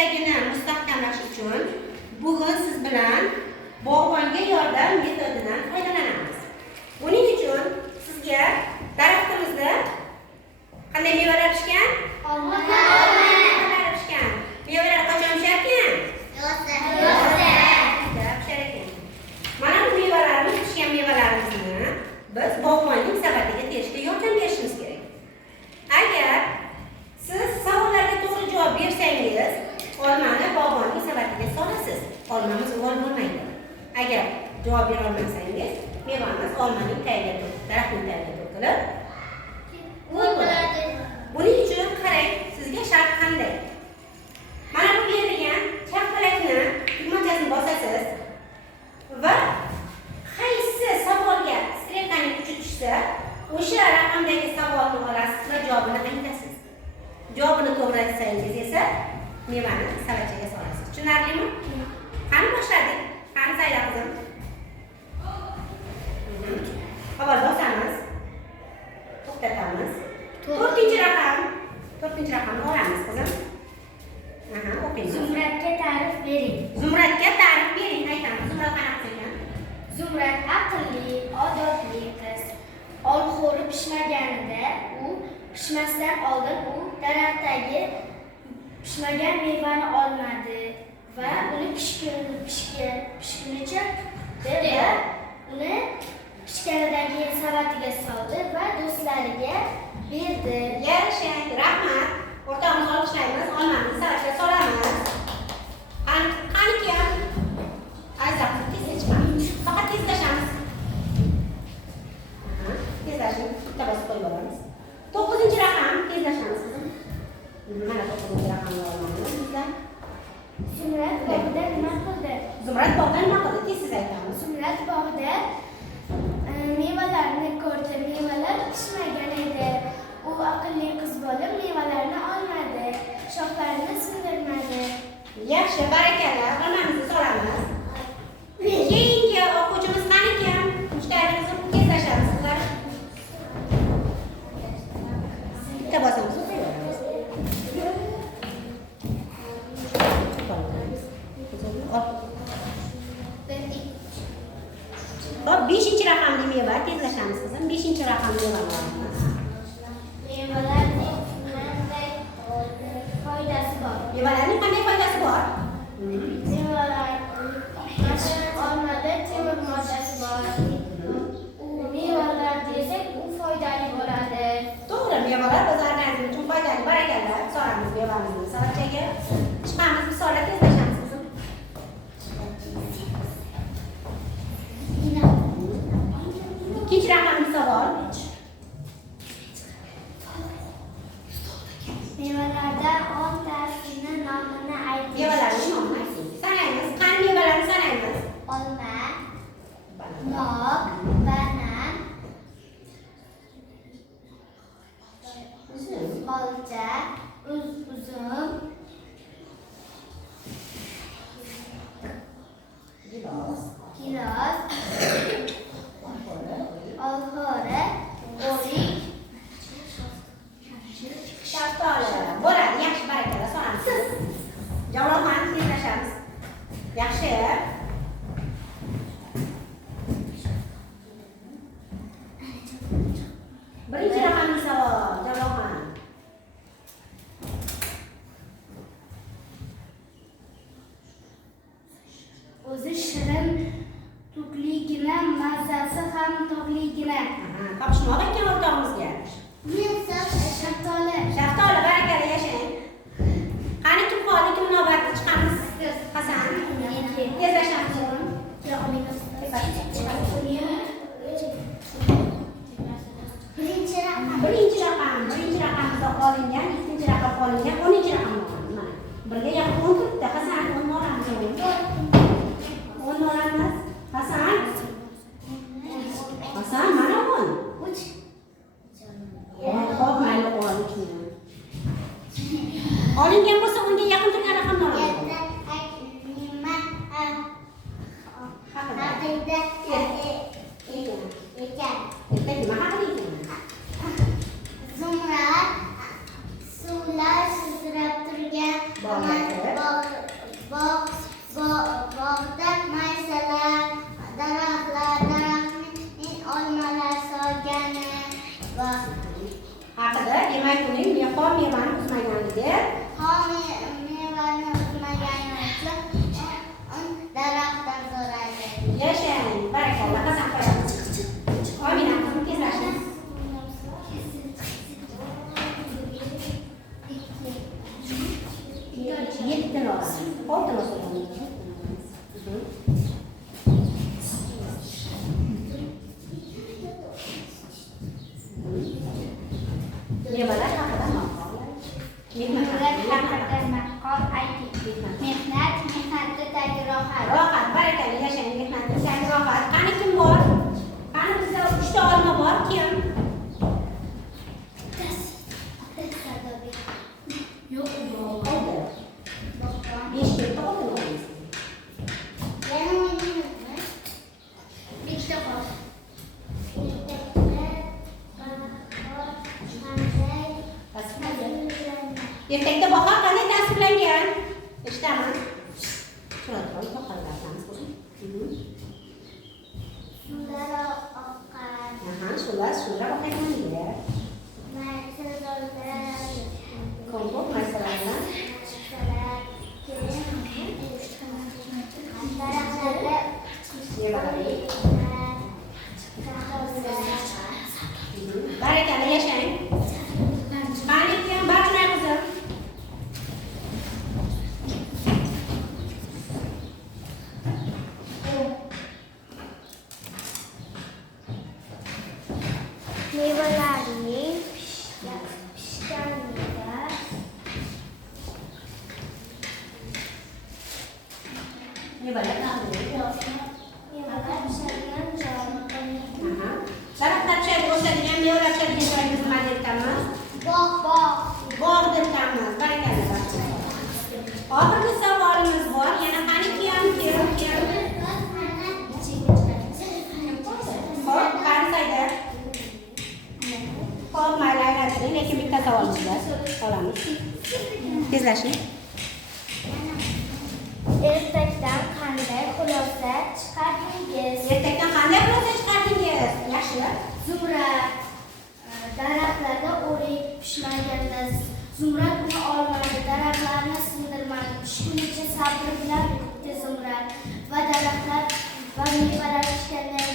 bilagini mustahkamlash uchun bugun siz bilan bog'bonga yordam metodidan foydalanamiz. Buning uchun sizga daraxtimizda qanday mevalar pishgan? Mevalar pishgan. Mevalar qachon pishar ekan? Pishar ekan. Mana bu mevalarni, pishgan mevalarimizni biz bog'bonning sabatiga terishga yordam berishimiz kerak. Agar siz savollarga to'g'ri javob bersangiz, olmani bog'bonning sabatiga solasiz. Olmamiz uvol bo'lmaydi. Agar javob bera olmasangiz, mevamiz olmaning tagiga, daraxtning tagiga to'kilib uvol bo'ladi. Buning uchun qarang, sizga shart qanday? Mana bu berilgan chappalakni tugmachasini bosasiz va qaysi savolga strelkaning uchi tushsa, o'sha raqamdagi savolni olasiz va javobini aytasiz. Javobini to'g'ri aytsangiz esa mevani savatchaga solasiz. Tushunarlimi? Qani boshladik? Qani sayla qizim? Avval bosamiz. To'xtatamiz. 4-chi raqamni olamiz qizim. O'qing. Zumradga ta'rif bering. Zumradga ta'rif bering, aytamiz. Zumrad qanaqa ekan? Zumrad aqlli, odobli qiz. Olxo'ri pishmaganida, u pishmasdan oldin u daraxtdagi pishmagan mevani olmadi va uni pishgunicha kutdi va uni pishganidan keyin savatiga soldi va do'stlariga berdi. Yarashang, rahmat. O'rtamiz olib ishlaymiz, olmamizni savatga solamiz. Qani kim? Azizlar, tezda chiqamiz. Faqat tezlashamiz. Tezlashing, bitta bosib qo'yib olamiz. 9-chi raqam, tezlashamiz qizim. Mana 9-chi raqamni olamiz bizlar. Zumrad bog'da nima qildi? Zumrad bog'da nima qildi? Tezsiz aytamiz. Zumrad bog'da mevalarni ko'rdi. Mevalar pishmagan edi. U aqlli qiz bo'lib mevalarni olmadi. Shoxlarini sindirmadi. Yaxshi, barakalla. Olmamizni solamiz. Keyingi o'quvchimiz qani kim? Mushtarimizni tezlashamiz qizlar. Bitta bosamiz. Hop, 5-chi raqamli meva tezlashamiz qizim. 5-chi raqamli meva. Mevalarning qanday foydasi bor? Mevalarning qanday foydasi bor? Mevalar olmada temir moddasi bor. U mevalar desak, u foydali bo'ladi. To'g'ri, mevalar biz organizm uchun foydali. Barakalla. Solamiz mevamizni savatchaga. Chiqamiz, misollar tezlashamiz qizim. Ikkinchi raqamli savol. Mevalardan 10 tasini nomini ayting. Mevalarning nomini ayting. Sanaymiz. Qani mevalarni sanaymiz? Olma, nok, banan, olcha, uzum, Gilos. olxo'ri, o'rik, Shaftoli. Bo'ladi, yaxshi, barakalla, solamiz. Javlonxon tezlashamiz. Yaxshi. Birinchi raqamli savol, Javlonxon. o'zi shirin, tukligina, mazasi ham tog'ligina. Topishmoq ekan o'rtog'imizga. Shaftoli. Shaftoli, barakalla, yashang. Qani kim qoldi, kim navbatda chiqamiz? Hasan. Tezlashamiz o'g'lim. Birinchi raqamda olingan, ikkinchi raqam olingan, 10-chi raqam olamiz. Mana. Birga yaqin 10 turibdi. Hasan, 10 olamiz o'g'lim. 10 olamiz. Hasan, mana 10. Xo'p, mayli, olishni. Olingan bo'lsa, unga yaqin turgan raqamni olamiz. Nima haqida ekan? Zumrad suvlar sizrab turgan Bog'da maysalar, daraxtning olmalar solgani haqida, demak uning xom mevani uzmaganligi, mevani uzmagani uchun daraxtdan so'raydi. yashang, barakalloh, qasam qo'yamiz. Omina, tezlashing. 7 dan olamiz. 6 dan olamiz. Mevalar haqida maqol. Mehnatdagi rohat. Rohat, barakalla, yashang, mehnatdagi rohat. Qani kim bor? Qani bizda 3 ta olma bor, kim? Yo'q, Qayda? 5 ta olamiz. yana o'ynaymizmi? Bitta qol. Ertakda bahor qanday tasvirlangan? Eshitaman. Shunday bahorlarimiz bo'lsin. Sular oqqan. Sular oqayotganiga. Kompot maysalardan. Barakalla, yashang. Qani kim barcha qizim? Mevalarning pishganida Mevalar qanday? mevalar pishadigan joy. Daraxtlar pishadi, o'sadigan mevalar pishadigan joyimiz nima deb aytamiz? Bog' deb aytamiz. Barakalla. Oxirgi savolimiz bor. Yana qani kim? Xo'p, qani sayda? Xo'p, mayli, aylantiring, lekin bitta savolimiz bor. Olamiz. Tezlashing. Ertakdan qanday xulosa chiqardingiz? Ertakdan qanday xulosa chiqardingiz? Yaxshi. Zumrad daraxtlarda o'rik pishmaganda Zumrad uni olmadi, daraxtlarni sindirmadi. Pishgunicha sabr bilan kutdi Zumrad va daraxtlar va mevalar pishgandan